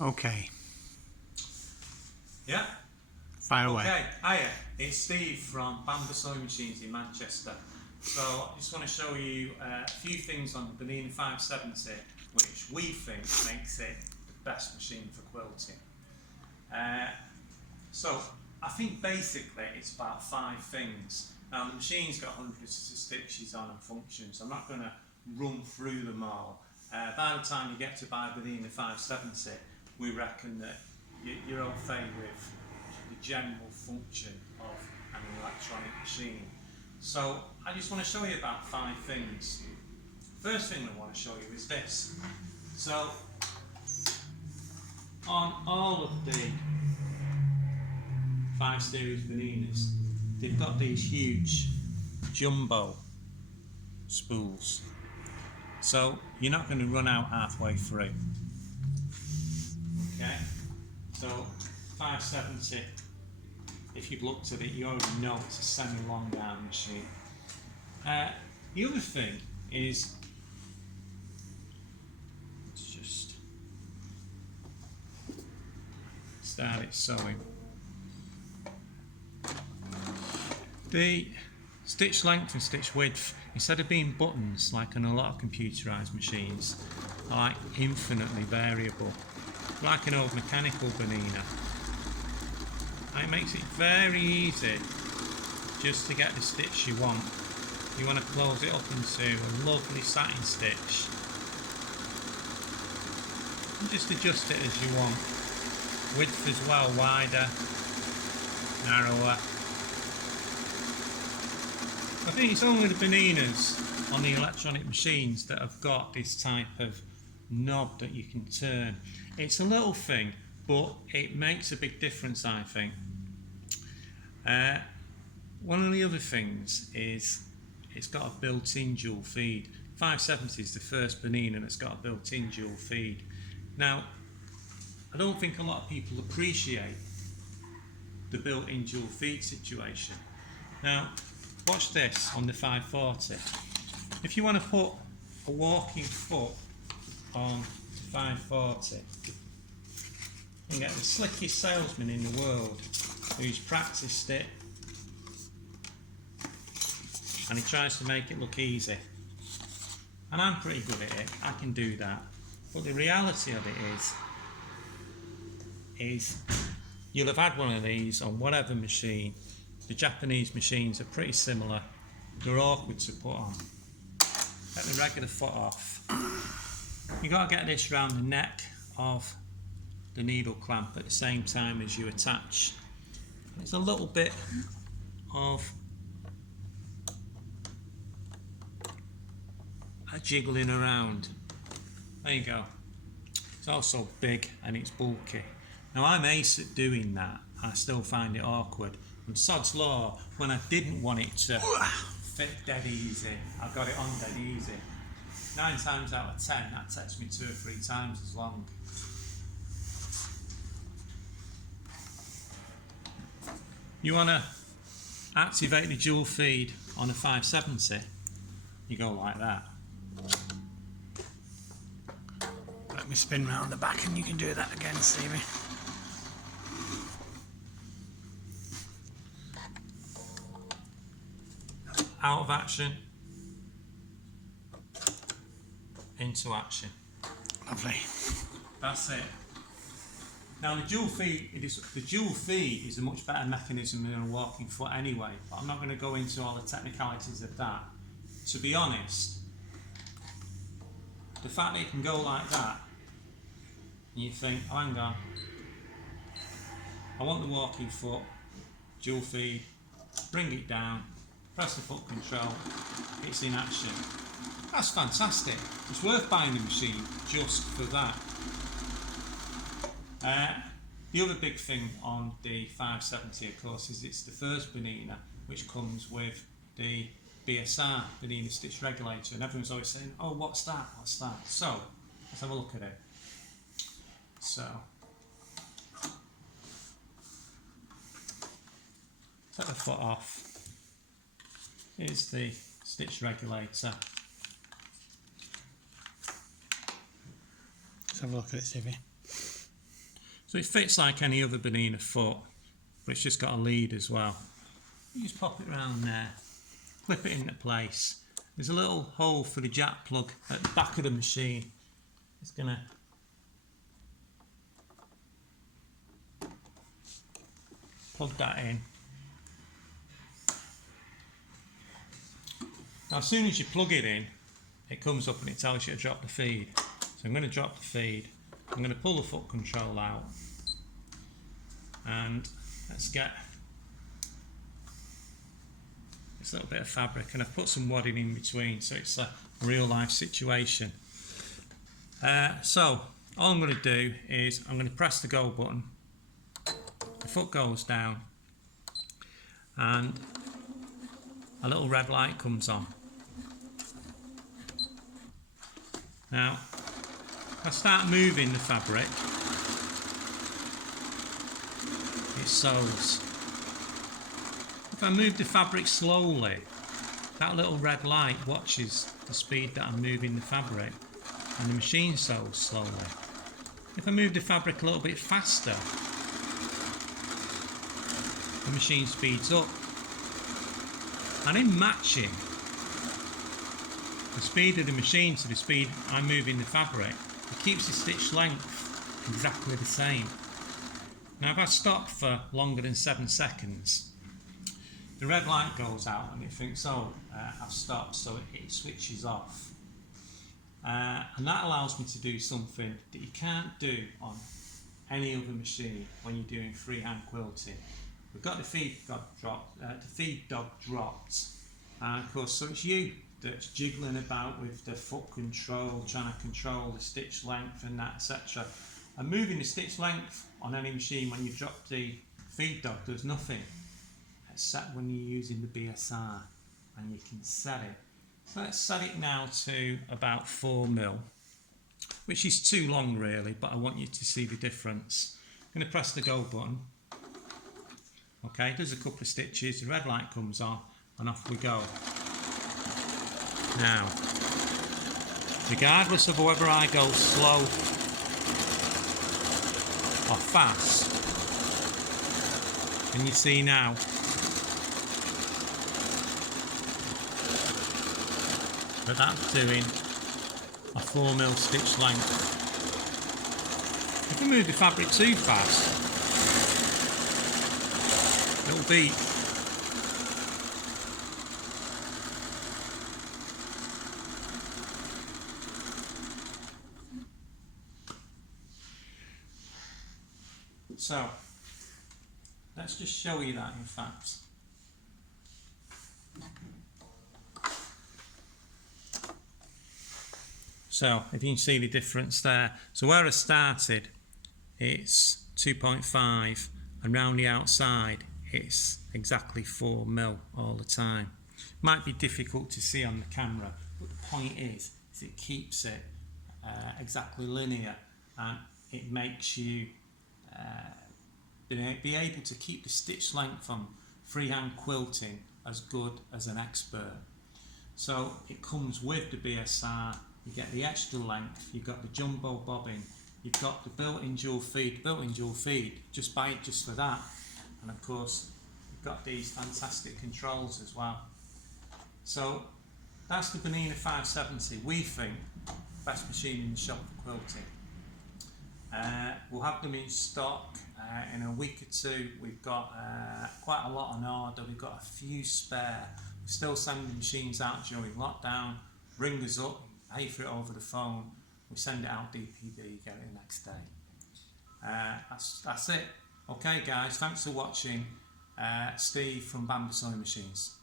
Okay. Yeah? Fire away. Okay, hiya, it's Steve from Bamber sewing machines in Manchester. So I just want to show you a few things on the Bernina 570 which we think makes it the best machine for quilting. So I think basically it's about 5 things. Now the machine's got hundreds of stitches on and functions. I'm not going to run through them all. By the time you get to buy Bernina 570, we reckon that you're okay with the general function of an electronic machine. So I just want to show you about 5 things. First thing I want to show you is this. So on all of the 5 series Berninas, they've got these huge jumbo spools. So you're not going to run out halfway through. Okay, so 570, if you've looked at it, you already know it's a semi-long arm machine. The other thing is, let's just start it sewing. The stitch length and stitch width, instead of being buttons like on a lot of computerised machines, are like infinitely variable, like an old mechanical Bernina. And it makes it very easy just to get the stitch you want. You want to close it up into a lovely satin stitch. And just adjust it as you want. Width as well, wider, narrower. I think it's only the Berninas on the electronic machines that have got this type of knob that you can turn. It's a little thing, but it makes a big difference, I think. One of the other things is it's got a built-in dual feed. 570 is the first Bernina that's got a built-in dual feed. Now, I don't think a lot of people appreciate the built-in dual feed situation. Now, watch this on the 540. If you want to put a walking foot on the 540, you can get the slickest salesman in the world who's practiced it and he tries to make it look easy. And I'm pretty good at it, I can do that. But the reality of it is you'll have had one of these on whatever machine. The Japanese machines are pretty similar. They're awkward to put on. Get the regular foot off. You've got to get this round the neck of the needle clamp at the same time as you attach. There's a little bit of a jiggling around. There you go. It's also big and it's bulky. Now I'm ace at doing that. I still find it awkward. And sod's law, when I didn't want it to fit dead easy, I got it on dead easy. 9 times out of 10, that takes me 2 or 3 times as long. You want to activate the dual feed on a 570, you go like that. Let me spin round the back and you can do that again, Stevie. Out of action, into action. Lovely. That's it. Now the dual feed is a much better mechanism than a walking foot anyway, but I'm not going to go into all the technicalities of that. To be honest, the fact that it can go like that, and you think, oh hang on, I want the walking foot, dual feed, bring it down, press the foot control, it's in action. That's fantastic. It's worth buying the machine just for that. The other big thing on the 570, of course, is it's the first Bernina which comes with the BSR, Bernina Stitch Regulator, and everyone's always saying, oh, what's that, what's that? So, let's have a look at it. So, take the foot off. Here's the stitch regulator. Let's have a look at it, Stevie. So it fits like any other Bernina foot, but it's just got a lead as well. You just pop it around there, clip it into place. There's a little hole for the jack plug at the back of the machine. It's going to plug that in. Now as soon as you plug it in, it comes up and it tells you to drop the feed. So I'm going to drop the feed. I'm going to pull the foot control out, and let's get this little bit of fabric, and I've put some wadding in between so it's a real life situation. So all I'm going to do is I'm going to press the go button, the foot goes down, and a little red light comes on. Now if I start moving the fabric, it sews. If I move the fabric slowly, that little red light watches the speed that I'm moving the fabric, and the machine sews slowly. If I move the fabric a little bit faster, the machine speeds up. And in matching the speed of the machine to the speed I'm moving the fabric, it keeps the stitch length exactly the same. Now if I stop for longer than 7 seconds, the red light goes out and it thinks, oh, I've stopped, so it switches off. And that allows me to do something that you can't do on any other machine when you're doing freehand quilting. We've got the feed dog dropped, and of course, so it's you that's jiggling about with the foot control, trying to control the stitch length and that, etc. And moving the stitch length on any machine when you drop the feed dog does nothing, except when you're using the BSR, and you can set it. So let's set it now to about 4mm, which is too long really, but I want you to see the difference. I'm going to press the go button. Okay, does a couple of stitches, the red light comes on, and off we go. Now, regardless of whether I go slow or fast, and you see now, that that's doing a 4mm stitch length. If you move the fabric too fast, it'll beat. So let's just show you that in fact. So if you can see the difference there. So where I started, it's 2.5, and round the outside it's exactly 4mm all the time. Might be difficult to see on the camera, but the point is it keeps it exactly linear, and it makes you be able to keep the stitch length on freehand quilting as good as an expert. So it comes with the BSR, you get the extra length, you've got the jumbo bobbin, you've got the built-in dual feed. Built-in dual feed, just buy it just for that. And of course, you've got these fantastic controls as well. So that's the Bernina 570. We think best machine in the shop for quilting. We'll have them in stock in a week or two. We've got quite a lot on order. We've got a few spare. We're still sending machines out during lockdown. Ring us up, pay for it over the phone. We send it out DPD, you get it the next day. That's it. Okay guys, thanks for watching. Steve from Bamber Sewing Machines.